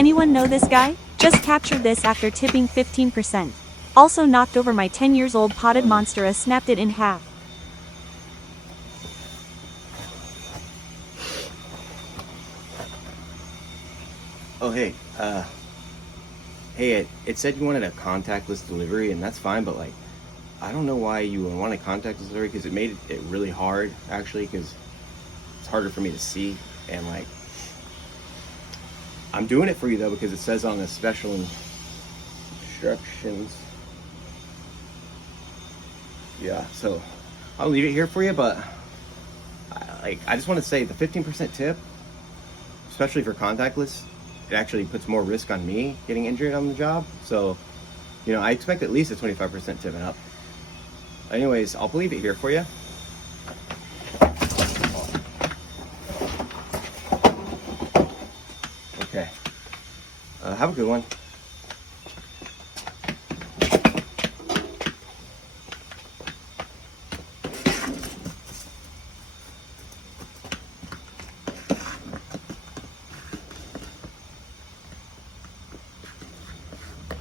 Anyone know this guy? Just captured this after tipping 15%. Also knocked over my 10 years old potted monstera, snapped it in half. Oh, hey, it said you wanted a contactless delivery, and that's fine, but like, I don't know why you would want a contactless delivery, because it made it really hard, actually, because it's harder for me to see, and like, I'm doing it for you though, because it says on the special instructions. Yeah, so I'll leave it here for you, but I just want to say the 15% tip, especially for contactless, it actually puts more risk on me getting injured on the job. So, you know, I expect at least a 25% tip and up. Anyways, I'll leave it here for you. Okay. Have a good one.